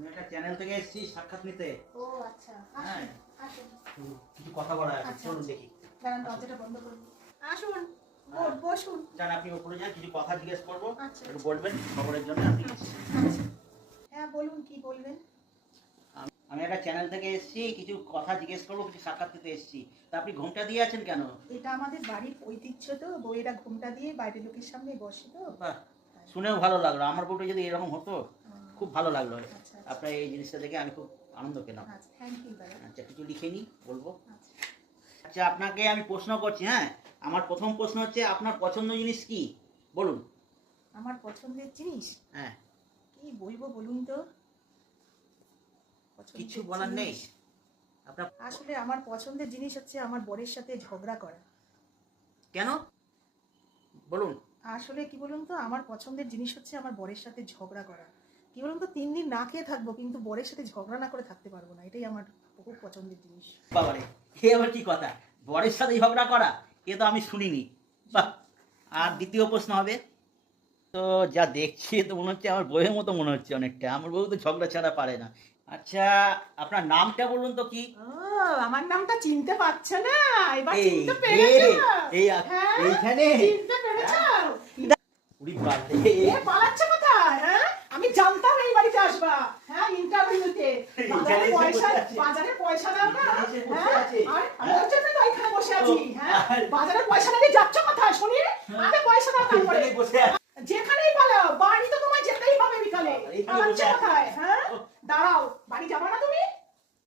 আমি একটা চ্যানেল থেকে এসেছি সাক্ষাৎ নিতে। ও আচ্ছা, হ্যাঁ, আসুন আসুন। কিছু কথা বলা আছে, আচ্ছা, চলুন আচ্ছা। দেখি। দাঁড়ান, দরজাটা বন্ধ করুন। আসুন, হ্যাঁ। বসুন। যান, আপনি উপরে যান, কিছু কথা জিজ্ঞেস করবো, আচ্ছা, একটু আচ্ছা। বলবেন খবরের জন্য। আপনি আচ্ছা। হ্যাঁ বলুন, কি বলবেন? আমি একটা চ্যানেল থেকে এসেছি, কিছু কথা জিজ্ঞেস করবো, কিছু সাক্ষাৎ নিতে এসেছি। তা আপনি ঘোমটা দিয়ে আছেন কেন? এটা আমাদের বাড়ির ঐতিহ্য তো, বউয়েরা ঘোমটা দিয়ে বাইরের লোকের সামনে বসে তো। বাহ, শুনেও ভালো লাগলো। আমার বউটা যদি এরকম হতো খুব ভালো লাগলো। আচ্ছা, আচ্ছা। আপনার এই জিনিসটা দেখে আমি খুব আনন্দ পেলাম। আচ্ছা, থ্যাংক ইউ দাদা। আচ্ছা, কিছু লিখে নিই, বলবো। আচ্ছা। আচ্ছা, আপনাকে আমি প্রশ্ন করছি। হ্যাঁ, আমার প্রথম প্রশ্ন হচ্ছে, আপনার পছন্দ জিনিস কি বলুন। আমার পছন্দের জিনিস হ্যাঁ, কি বলবো বলুন তো? পছন্দের কিছু বলার নেই জিনিস? আপনার? আসলে আমার পছন্দের জিনিস হচ্ছে আমার বরের সাথে ঝগড়া করা। কেন বলুন? আসলে কি বলুন তো, আমার পছন্দের জিনিস হচ্ছে আমার বরের সাথে ঝগড়া করা। কি বলুন তো, 3 দিন না খেয়ে থাকবো কিন্তু বরের সাথে ঝগড়া না করে থাকতে পারবো না। এটাই আমার খুব পছন্দের জিনিস। বাবারে, এ আবার কি কথা? বরের সাথে ঝগড়া করা, এ তো আমি শুনিনি। বাহ। আর দ্বিতীয় প্রশ্ন হবে, তো যা দেখছি তো মনে হচ্ছে আমার বউয়ের মতো মনে হচ্ছে অনেকটা। আমার বউ তো ঝগড়া ছাড়া পারে না। আচ্ছা, আপনার নামটা বলুন তো কি? ও, আমার নামটা চিনতে পারছো না? এবার এই চিনতে যে, পেরেছো? এই হ্যাঁ, এইখানে। চিনতে পেরেছো? উড়ি বাবারে। এ পালাচ্ছ কোথায়? হ্যাঁ, আমি জানতাম এই বাড়িতে আসবা। হ্যাঁ, ইন্টারভিউতে এখানে এসে বসে আছে। বাজারে পয়সা দাও না? এখানে এসে বসে হ্যাঁ, আছে। আর আমি ওর জন্য তো এখানে বসে আছি। ও, হ্যাঁ, আর- বাজারে পয়সা না দিয়ে যাচ্ছ কোথায় শুনি? আগে পয়সা দাও তারপরে। এখানেই বসে আছে।